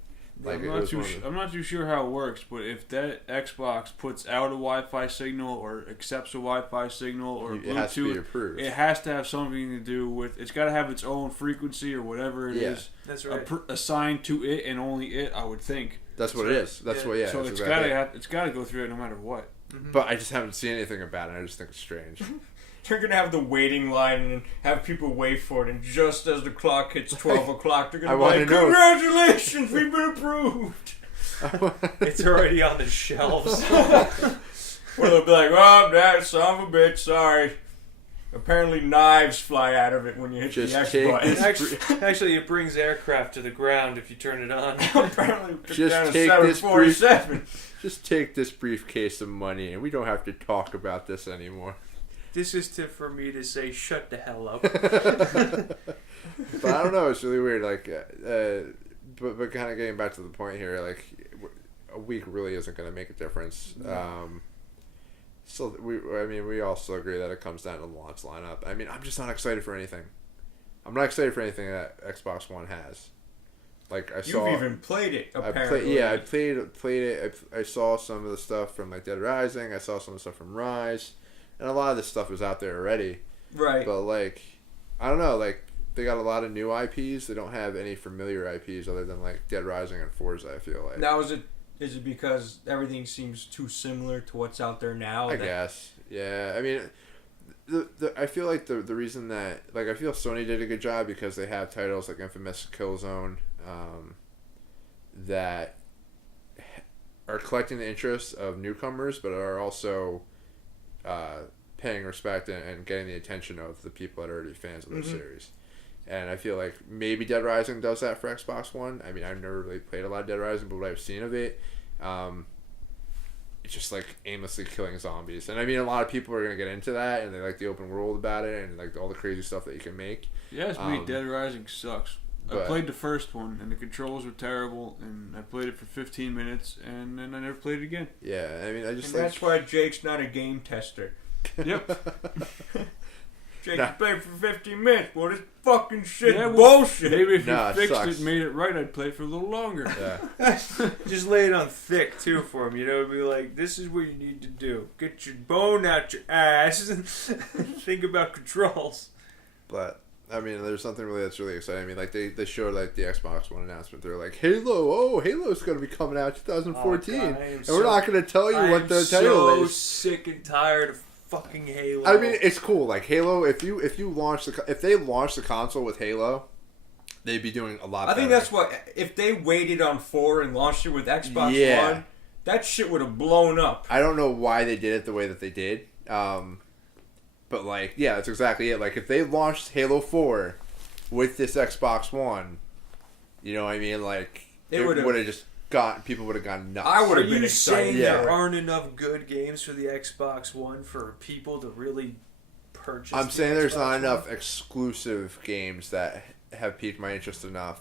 Like, I'm not too sure how it works, but if that Xbox puts out a Wi-Fi signal or accepts a Wi-Fi signal or Bluetooth, it has to be approved. It has to have something to do with. It's got to have its own frequency or whatever it is. That's right. Assigned to it and only it, I would think. That's what it is. That's what. Yeah. So it's got to go through it no matter what. Mm-hmm. But I just haven't seen anything about it. I just think it's strange. They're going to have the waiting line and have people wait for it, and just as the clock hits 12 o'clock, they're going to be like, congratulations, we've been approved. It's already on the shelves. Or they'll be like, oh, that son of a bitch, sorry. Apparently knives fly out of it when you hit the X button. Actually, it brings aircraft to the ground if you turn it on. Apparently, just take this 747. Just take this briefcase of money, and we don't have to talk about this anymore. This is for me to say, shut the hell up. But I don't know. It's really weird. Like, but kind of getting back to the point here, like, a week really isn't going to make a difference. We all still agree that it comes down to the launch lineup. I mean, I'm just not excited for anything. I'm not excited for anything that Xbox One has. Like, You've even played it, apparently. I played it. I saw some of the stuff from, like, Dead Rising. I saw some of the stuff from Rise. And a lot of this stuff was out there already. Right. But, like, I don't know. Like, they got a lot of new IPs. They don't have any familiar IPs other than, like, Dead Rising and Forza, I feel like. Now, is it because everything seems too similar to what's out there now? I guess. Yeah. I mean, I feel like the reason that... Like, I feel Sony did a good job because they have titles like Infamous, Killzone, that are collecting the interest of newcomers, but are also... paying respect and getting the attention of the people that are already fans of those series. And I feel like maybe Dead Rising does that for Xbox One. I mean, I've never really played a lot of Dead Rising, but what I've seen of it, it's just like aimlessly killing zombies. And I mean, a lot of people are going to get into that, and they like the open world about it, and like all the crazy stuff that you can make. Yeah, to me, Dead Rising sucks. I played the first one, and the controls were terrible, and I played it for 15 minutes, and then I never played it again. Yeah, I mean, that's why Jake's not a game tester. Yep. Jake played for 15 minutes. Well, this fucking shit bullshit. Maybe if you fixed it, made it right, I'd play for a little longer. Yeah. Just lay it on thick, too, for him. You know, it'd be like, this is what you need to do. Get your bone out your ass and think about controls. But... I mean, there's something that's really exciting. I mean, like, they showed, like, the Xbox One announcement. They're like, Halo's going to be coming out 2014. And we're not going to tell you what the title is. I'm so sick and tired of fucking Halo. I mean, it's cool. Like, Halo, if they launch the console with Halo, they'd be doing a lot better. I think that's what, if they waited on 4 and launched it with Xbox One, that shit would have blown up. I don't know why they did it the way that they did. But, like, yeah, that's exactly it. Like, if they launched Halo 4 with this Xbox One, you know what I mean? Like, it would have just people would have gone nuts. I would have been excited. Saying there aren't enough good games for the Xbox One for people to really purchase? I'm saying there's not enough exclusive games that have piqued my interest enough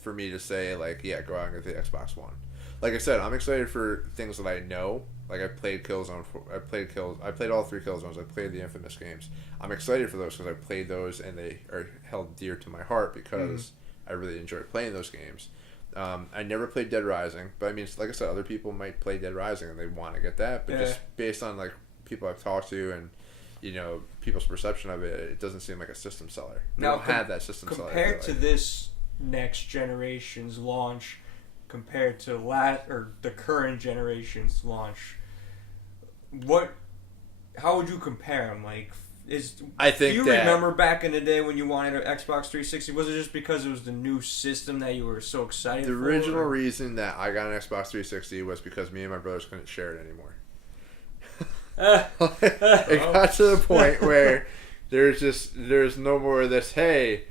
for me to say, like, yeah, go out and get the Xbox One. Like I said, I'm excited for things that I know. Like, I played Killzone. I played all 3 Killzones. I played the Infamous games. I'm excited for those because I played those and they are held dear to my heart because I really enjoyed playing those games. I never played Dead Rising, but I mean, like I said, other people might play Dead Rising and they want to get that. But just based on like people I've talked to and you know people's perception of it, it doesn't seem like a system seller. We don't have that system seller. Compared to this next generation's launch. Compared to the current generation's launch, how would you compare them? Like, do you remember back in the day when you wanted an Xbox 360? Was it just because it was the new system that you were so excited for? The original reason that I got an Xbox 360 was because me and my brothers couldn't share it anymore. It got to the point where there's no more of this, hey,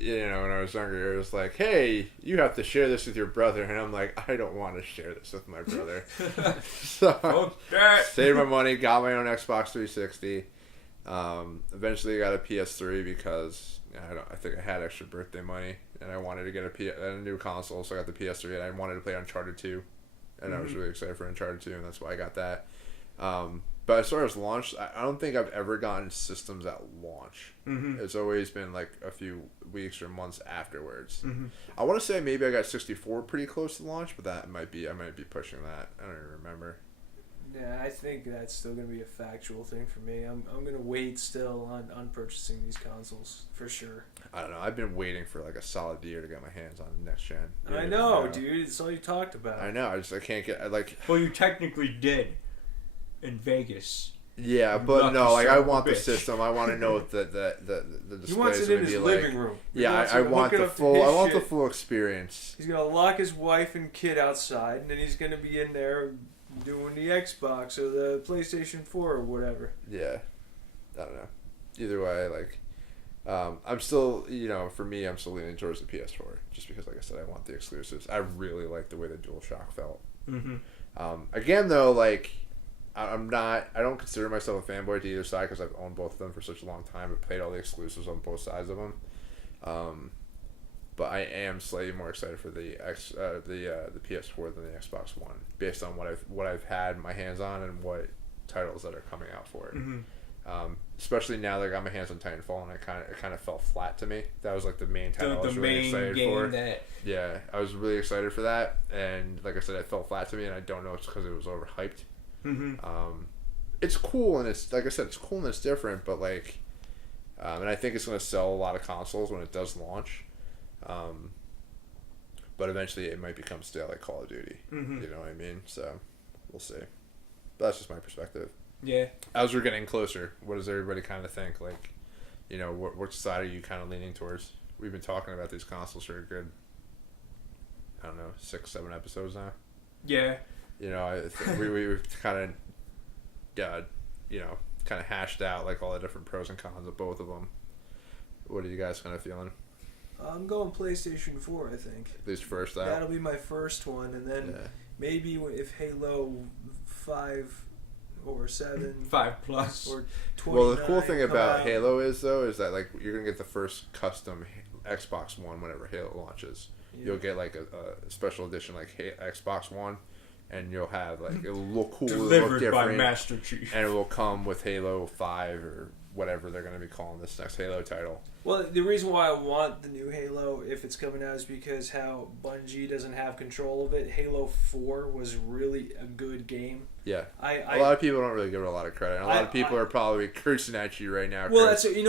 when I was younger, it was like, hey, you have to share this with your brother. And I'm like, I don't want to share this with my brother. So saved my money, got my own Xbox 360. Eventually got a PS3 because I think I had extra birthday money and I wanted to get a new console, so I got the PS3 and I wanted to play Uncharted 2, and I was really excited for Uncharted 2, and that's why I got that. But as far as launch, I don't think I've ever gotten systems at launch. It's always been like a few weeks or months afterwards. I want to say maybe I got 64 pretty close to launch, but I might be pushing that. I don't even remember. Yeah, I think that's still going to be a factual thing for me. I'm going to wait still on purchasing these consoles, for sure. I don't know. I've been waiting for like a solid year to get my hands on the next gen. I know, dude. It's all you talked about. I know. I can't get... Well, you technically did in Vegas. Yeah, but no, like I want the system. I want to know what the display he wants it in his living room. Yeah, I want the full. I want the full experience. He's gonna lock his wife and kid outside, and then he's gonna be in there doing the Xbox or the PlayStation 4 or whatever. Yeah, I don't know. Either way, like, I'm still, for me, I'm still leaning towards the PS4 just because, like I said, I want the exclusives. I really like the way the DualShock felt. Again, though, like, I don't consider myself a fanboy to either side because I've owned both of them for such a long time. I've played all the exclusives on both sides of them. But I am slightly more excited for the PS4 than the Xbox One, based on what I've had my hands on and what titles that are coming out for it. Especially now that I got my hands on Titanfall, and it kind of fell flat to me. That was like the main title I was really excited for. Yeah, I was really excited for that, and like I said, it fell flat to me, and I don't know if it's because it was overhyped. It's cool, and it's like I said, it's cool and it's different, but like, and I think it's going to sell a lot of consoles when it does launch. But eventually it might become stale like Call of Duty. You know what I mean? So we'll see. But that's just my perspective. Yeah. As we're getting closer, what does everybody kind of think? Like, which side are you kind of leaning towards? We've been talking about these consoles for a good, 6-7 episodes now. Yeah. We've kind of, kind of hashed out like all the different pros and cons of both of them. What are you guys kind of feeling? I'm going PlayStation 4, I think. At least first out. That'll be my first one, and then maybe if Halo 5 or 7... 5 plus. Or 29 well, the cool thing about Halo is that like you're going to get the first custom Xbox One whenever Halo launches. Yeah. You'll get like a special edition like Xbox One, and you'll have like, it'll look cool, delivered it'll look different, by Master Chief. And it will come with Halo 5 or whatever they're going to be calling this next Halo title. Well, the reason why I want the new Halo, if it's coming out, is because how Bungie doesn't have control of it. Halo 4 was really a good game. Yeah. A lot of people don't really give it a lot of credit. A lot of people are probably cursing at you right now. Well, it's okay.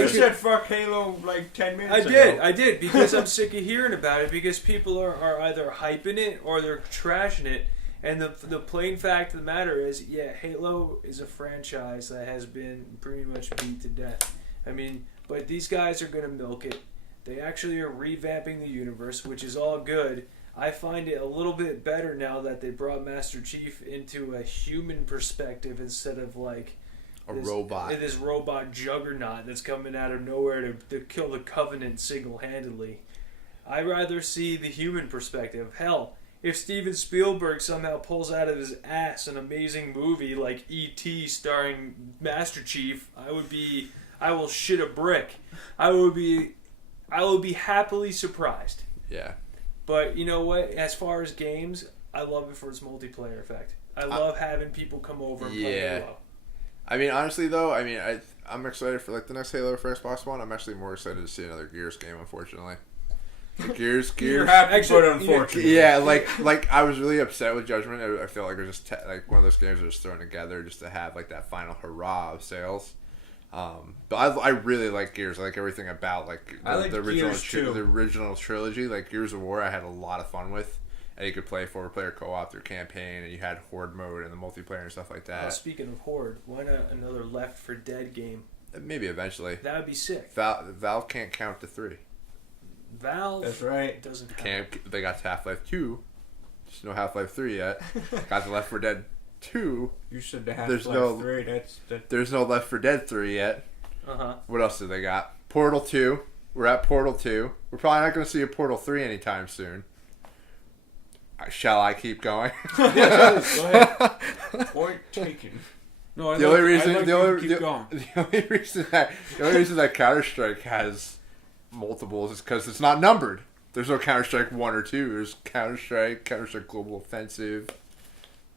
You said fuck Halo like 10 minutes ago. I did, because I'm sick of hearing about it, because people are either hyping it or they're trashing it. And the plain fact of the matter is, Halo is a franchise that has been pretty much beat to death. I mean, but these guys are going to milk it. They actually are revamping the universe, which is all good. I find it a little bit better now that they brought Master Chief into a human perspective instead of like this robot juggernaut that's coming out of nowhere to kill the Covenant single-handedly. I'd rather see the human perspective. Hell, if Steven Spielberg somehow pulls out of his ass an amazing movie like E.T. starring Master Chief, I will shit a brick. I will be happily surprised. Yeah. But you know what? As far as games, I love it for its multiplayer effect. I love having people come over and play Halo. I mean, honestly though, I'm excited for like the next Halo for Xbox One. I'm actually more excited to see another Gears game, unfortunately. Gears. You're happy, but unfortunately. Yeah, like I was really upset with Judgment. I feel like it was just like one of those games that was thrown together just to have like that final hurrah of sales. But I really like Gears. I like everything about like the original trilogy. Like Gears of War, I had a lot of fun with, and you could play 4-player co-op through campaign, and you had Horde mode and the multiplayer and stuff like that. Speaking of Horde, why not another Left 4 Dead game? Maybe eventually. That would be sick. Valve can't count to 3. Valve. That's right. Doesn't have. They got to Half-Life 2. There's no Half-Life 3 yet. Got the Left 4 Dead 2. You said the Half-Life 3. There's no Left 4 Dead 3 yet. Uh-huh. What else do they got? Portal 2. We're at Portal 2. We're probably not going to see a Portal 3 anytime soon. Shall I keep going? Yeah, go ahead. Point taken. No, the only reason that Counter-Strike has multiples is because it's not numbered. There's no Counter-Strike 1 or 2. There's Counter-Strike Global Offensive.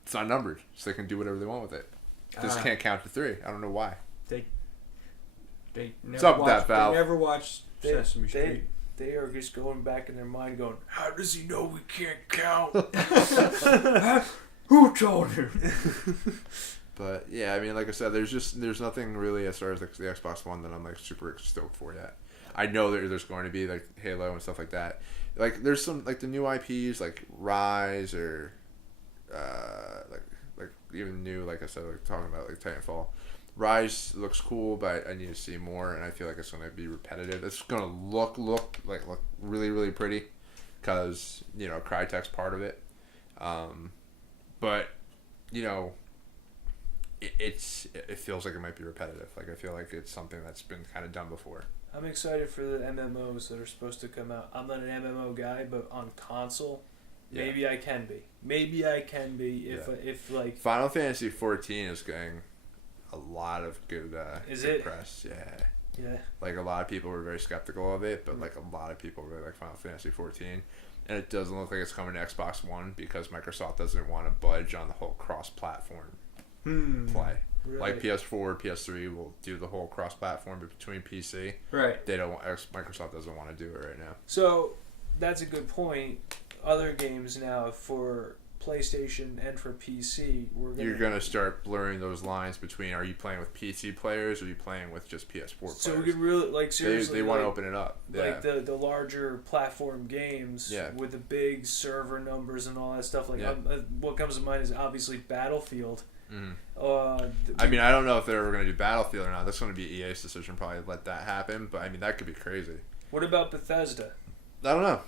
It's not numbered, so they can do whatever they want with it. They just can't count to 3. I don't know why. They never watched Sesame Street. They are just going back in their mind going, how does he know we can't count? Who told him? But yeah, I mean, like I said, there's nothing really as far as the Xbox One that I'm like super stoked for yet. I know that there's going to be like Halo and stuff like that. Like there's some like the new IPs like Rise or like even new, like I said, like talking about like Titanfall. Rise looks cool, but I need to see more, and I feel like it's going to be repetitive. It's going to look really, really pretty because, you know, Crytek's part of it. But, you know, it feels like it might be repetitive. Like, I feel like it's something that's been kind of done before. I'm excited for the MMOs that are supposed to come out. I'm not an MMO guy, but on console, maybe I can be. Maybe I can be if like... Final Fantasy 14 is getting a lot of good press. Yeah. Like a lot of people were very skeptical of it, but like a lot of people really like Final Fantasy 14, and it doesn't look like it's coming to Xbox One because Microsoft doesn't want to budge on the whole cross-platform play. Really? Like PS4, PS3 will do the whole cross-platform between PC. Right. They don't. Microsoft doesn't want to do it right now. So that's a good point. Other games now for PlayStation and for PC, you're gonna start blurring those lines between are you playing with PC players or are you playing with just PS4 players? So we could really like seriously they want to open it up. Like the larger platform games with the big server numbers and all that stuff. Like what comes to mind is obviously Battlefield. Mm-hmm. I mean, I don't know if they're ever going to do Battlefield or not. That's going to be EA's decision, probably let that happen. But I mean, that could be crazy. What about Bethesda? I don't know.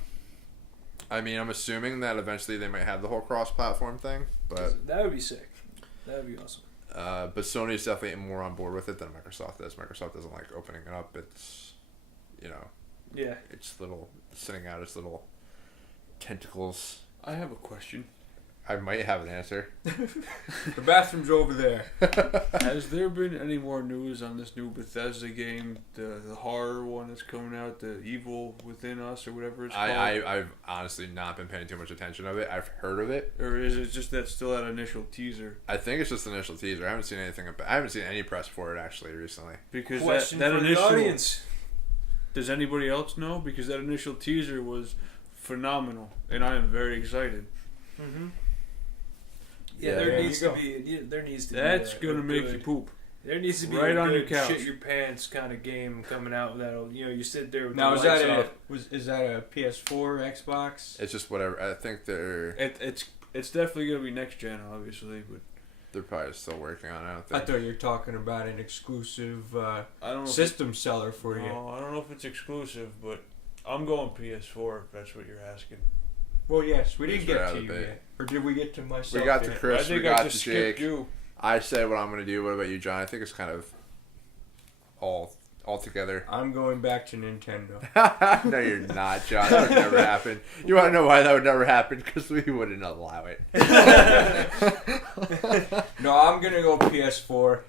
I mean, I'm assuming that eventually they might have the whole cross-platform thing, but that would be sick. That would be awesome. But Sony's definitely more on board with it than Microsoft is. Microsoft doesn't like opening it up. It's, you know, it's sending out its little tentacles. I have a question. I might have an answer. The bathroom's over there. Has there been any more news on this new Bethesda game, the horror one that's coming out, the Evil Within Us or whatever it's called? I've honestly not been paying too much attention of it. I've heard of it. Or is it just still that initial teaser? I think it's just the initial teaser. I haven't seen anything I haven't seen any press for it actually recently. Because question that for initial the audience. Does anybody else know? Because that initial teaser was phenomenal, and I am very excited. Mm-hmm. Yeah, there needs to be. That's gonna make you poop. There needs to be right a on good your couch. shit your pants kind of game coming out. That'll you sit there with now. The lights off. Is that a PS4, Xbox? It's just whatever. I think they're. It's definitely gonna be next gen, obviously, but they're probably still working on it. I thought you were talking about an exclusive system seller for you. No, I don't know if it's exclusive, but I'm going PS4. If that's what you're asking. Well, yes, we didn't get to you yet. Or did we get to myself? We got to Chris, we got to Jake. You. I said what I'm going to do. What about you, John? I think it's kind of all together. I'm going back to Nintendo. No, you're not, John. That would never happen. You want to know why that would never happen? Because we wouldn't allow it. No, I'm going to go PS4.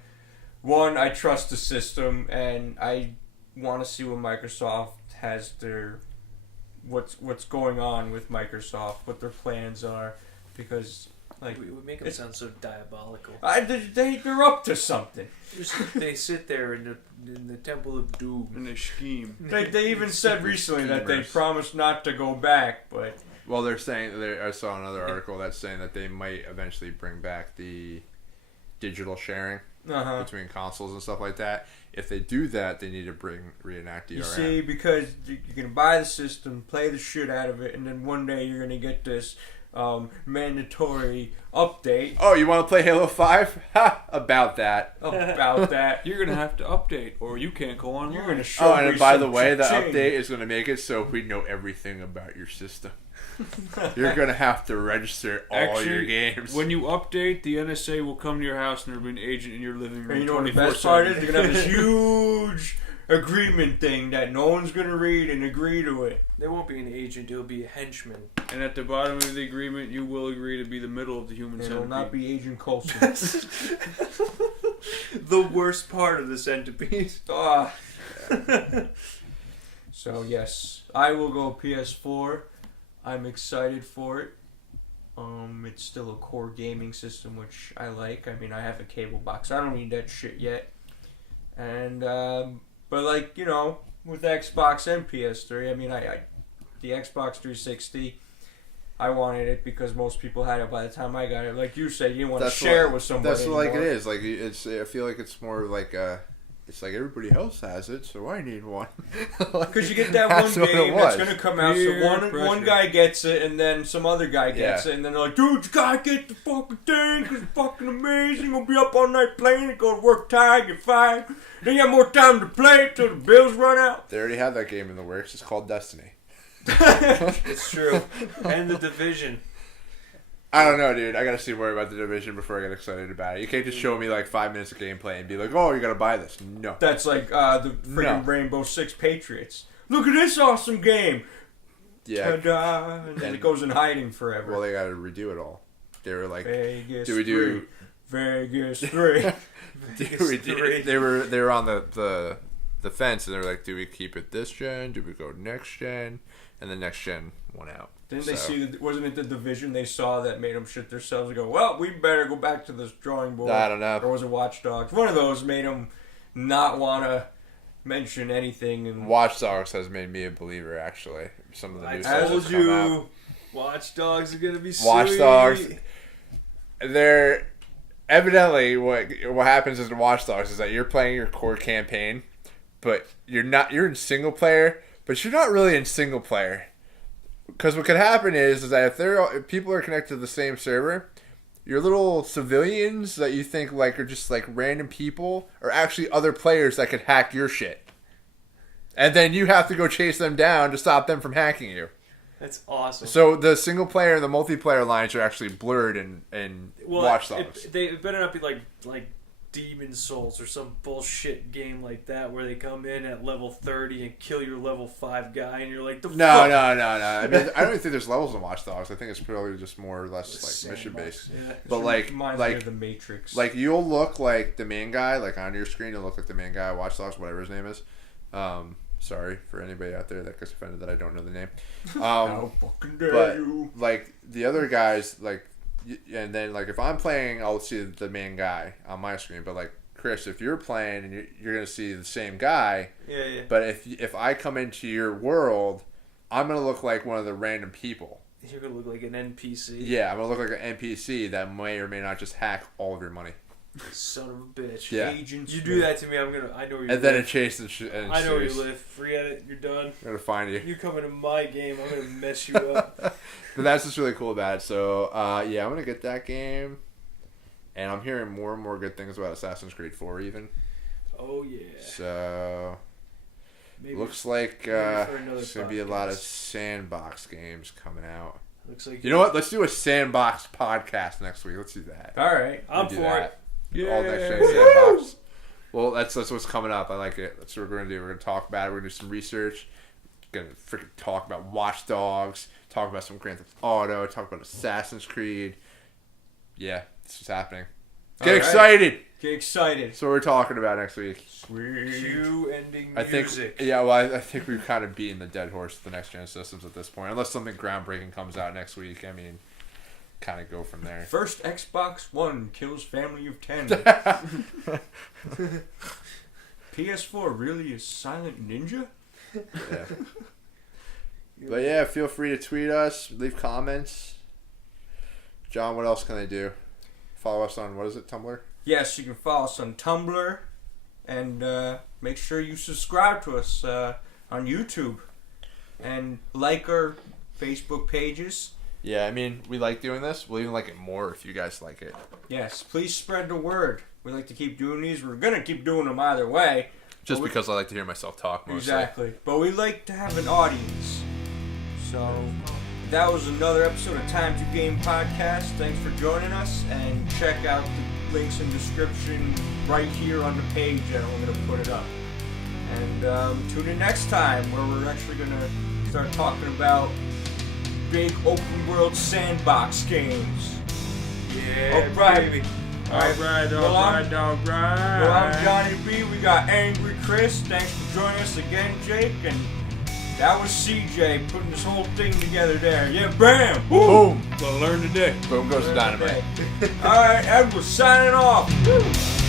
One, I trust the system, and I want to see what Microsoft has their... What's going on with Microsoft, what their plans are, because like we make them sound so diabolical. They're up to something. They sit there in the Temple of Doom and they scheme. They even said recently that they promised not to go back, but well, they're saying I saw another article that's saying that they might eventually bring back the digital sharing between consoles and stuff like that. If they do that, they need to reenact DRM. You see, because you're going to buy the system, play the shit out of it, and then one day you're going to get this mandatory update. Oh, you want to play Halo 5? Ha! About that. About that. You're going to have to update, or you can't go online. You're going to show me and by the way, the cha-ching. update is going to make it so we know everything about your system. You're going to have to register all your games. When you update, the NSA will come to your house and there'll be an agent in your living room. And you know what the best part is? You're going to have this huge agreement thing that no one's gonna read and agree to it. There won't be an agent, it'll be a henchman. And at the bottom of the agreement, you will agree to be the middle of the human centipede. It will not be Agent Coulson. The worst part of the centipede. So yes, I will go PS4. I'm excited for it. It's still a core gaming system, which I like. I mean, I have a cable box. I don't need that shit yet. And but like, you know, with Xbox and PS3, I mean, I the Xbox 360, I wanted it because most people had it by the time I got it. Like you said, you didn't want to share it with somebody. That's anymore. like it is. Like it's. I feel like it's more like it's like everybody else has it, so I need one. Because you get that one game that's going to come out, so one guy gets it, and then some other guy gets it, and then they're like, dude, you got to get the fucking thing, because it's fucking amazing. You're going to be up all night playing it, go to work tired, get fired. Then you have more time to play it till the bills run out. They already have that game in the works. It's called Destiny. It's true. And The Division. I don't know, dude. I gotta see more about The Division before I get excited about it. You can't just show me like 5 minutes of gameplay and be like, "Oh, you gotta buy this." No. That's like the freaking Rainbow Six Patriots. Look at this awesome game. Yeah. Ta-da! And then it goes in hiding forever. Well, they gotta redo it all. They were like, Vegas "Do we do Vegas 3?" They were on the fence, and they were like, "Do we keep it this gen? Do we go next gen?" And the next gen went out. Didn't they see? Wasn't it The Division they saw that made them shit themselves and go, "Well, we better go back to this drawing board"? I don't know. Or was it Watch Dogs? One of those made them not want to mention anything. And Watch Dogs has made me a believer. Actually, some of the new I stuff told come out. Watch Dogs are gonna be sweet. Watch Dogs. They're evidently what happens is in Watch Dogs is that you're playing your core campaign, but you're in single player, but you're not really in single player. Because what could happen is that if people are connected to the same server, your little civilians that you think like are just like random people are actually other players that could hack your shit. And then you have to go chase them down to stop them from hacking you. That's awesome. So the single player and the multiplayer lines are actually blurred in Watch Dogs. It better not be like Demon Souls or some bullshit game like that where they come in at level 30 and kill your level 5 guy and you're like, No. I mean, I don't think there's levels in Watch Dogs. I think it's probably just more or less like mission based. Yeah. But like the Matrix. Like you'll look like the main guy, like on your screen, you'll look like the main guy. Watch Dogs, whatever his name is. Sorry for anybody out there that gets offended that I don't know the name. How fucking dare you? Like the other guys, like. And then, like, if I'm playing, I'll see the main guy on my screen. But, like, Chris, if you're playing and you're going to see the same guy. Yeah. But if I come into your world, I'm going to look like one of the random people. You're going to look like an NPC. Yeah, I'm going to look like an NPC that may or may not just hack all of your money. Son of a bitch. Yeah. You do that to me, I know where you live. And then it chases. I know where you live. Forget it. You're done. I'm going to find you. You come into my game, I'm going to mess you up. But that's just really cool about it. So, yeah, I'm going to get that game. And I'm hearing more and more good things about Assassin's Creed 4 even. Oh, yeah. So, maybe, looks like there's going to be a lot of sandbox games coming out. Looks like you know what? Let's do a sandbox podcast next week. Let's do that. All right. I'm for it. Yeah. All next gen sandbox. Well, that's what's coming up. I like it. That's what we're going to do. We're going to talk about it. We're going to do some research. We're going to freaking talk about Watch Dogs. Talk about some Grand Theft Auto. Talk about Assassin's Creed. Yeah, this is happening. Get excited! Get excited. That's what we're talking about next week. Sweet. Cue ending music. I think we've kind of beaten the dead horse with the next gen systems at this point. Unless something groundbreaking comes out next week. I mean, kind of go from there. First Xbox One kills family of 10. PS4 really is Silent Ninja? Yeah. But yeah, feel free to tweet us, leave comments. John, what else can they do? Follow us on, what is it, Tumblr? Yes, you can follow us on Tumblr. And make sure you subscribe to us on YouTube. And like our Facebook pages. Yeah, I mean, we like doing this. We'll even like it more if you guys like it. Yes, please spread the word. We like to keep doing these. We're going to keep doing them either way. Just because I like to hear myself talk mostly. Exactly. But we like to have an audience. So, that was another episode of Time to Game Podcast. Thanks for joining us. And check out the links in the description right here on the page. And we're going to put it up. And tune in next time where we're actually going to start talking about big open world sandbox games. Yeah, alright. baby. Alright. Well, I'm Johnny B. We got Angry Chris. Thanks for joining us again, Jake. And that was CJ putting this whole thing together there. Yeah, bam! Boom! Well, learn today. Boom goes the dynamite. Alright, and we're signing off. Woo.